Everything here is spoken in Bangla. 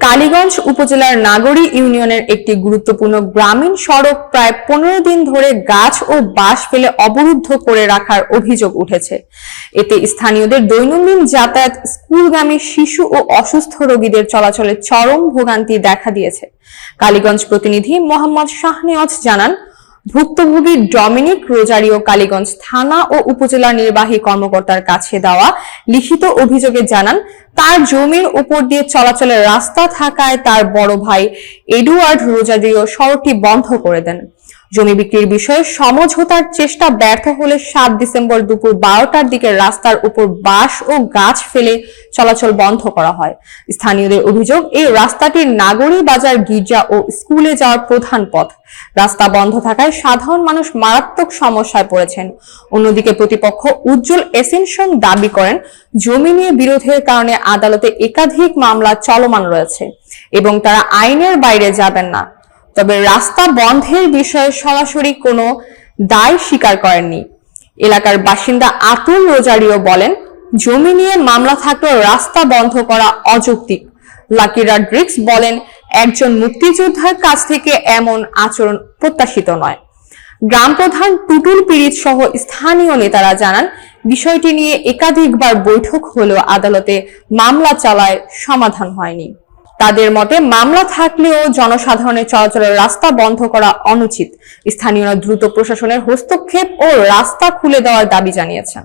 কালীগঞ্জ উপজেলার নাগরী ইউনিয়নের একটি গুরুত্বপূর্ণ গ্রামীণ সড়ক প্রায় পনেরো দিন ধরে গাছ ও বাঁশ ফেলে অবরুদ্ধ করে রাখার অভিযোগ উঠেছে। এতে স্থানীয়দের দৈনন্দিন যাতায়াত, স্কুলগামী শিশু ও অসুস্থ রোগীদের চলাচলে চরম ভোগান্তি দেখা দিয়েছে। কালীগঞ্জ প্রতিনিধি মোহাম্মদ শাহনেওয়াজ জানান ভুক্তভোগী ডমিনিক রোজারিও কালীগঞ্জ থানা ও উপজেলা নির্বাহী কর্মকর্তার কাছে দেওয়া লিখিত অভিযোগে জানান, তার জমির উপর দিয়ে চলাচলের রাস্তা থাকায় তার বড় ভাই এডুয়ার্ড রোজারিও সড়কটি বন্ধ করে দেন। জমি বিক্রির বিষয়ে সমঝোতার চেষ্টা ব্যর্থ হলে সাত ডিসেম্বর দুপুর বারোটার দিকে রাস্তার উপর বাঁশ ও গাছ ফেলে চলাচল বন্ধ করা হয়। স্থানীয়দের অভিযোগ, এই রাস্তাটির নাগরী বাজার, গির্জা ও স্কুলে যাওয়ার প্রধান পথ। রাস্তা বন্ধ থাকায় সাধারণ মানুষ মারাত্মক সমস্যায় পড়েছেন। অন্যদিকে প্রতিপক্ষ উজ্জ্বল এসেনশন দাবি করেন, জমি নিয়ে বিরোধের কারণে আদালতে একাধিক মামলা চলমান রয়েছে এবং তারা আইনের বাইরে যাবেন না। তবে রাস্তা বন্ধের বিষয়ে সরাসরি কোনো দায় স্বীকার করেননি। এলাকার বাসিন্দা আতুল রোজারিও বলেন, জমি নিয়ে মামলা থাকলেও রাস্তা বন্ধ করা অযৌক্তিক। লাকি রড্রিক্স বলেন, একজন মুক্তিযোদ্ধার কাছ থেকে এমন আচরণ প্রত্যাশিত নয়। গ্রাম প্রধান টুটুল পীড়িত সহ স্থানীয় নেতারা জানান, বিষয়টি নিয়ে একাধিকবার বৈঠক হলেও আদালতে মামলা চালায় সমাধান হয়নি। তাদের মতে মামলা থাকলেও জনসাধারণের চলাচলের রাস্তা বন্ধ করা অনুচিত। স্থানীয়রা দ্রুত প্রশাসনের হস্তক্ষেপ ও রাস্তা খুলে দেওয়ার দাবি জানিয়েছেন।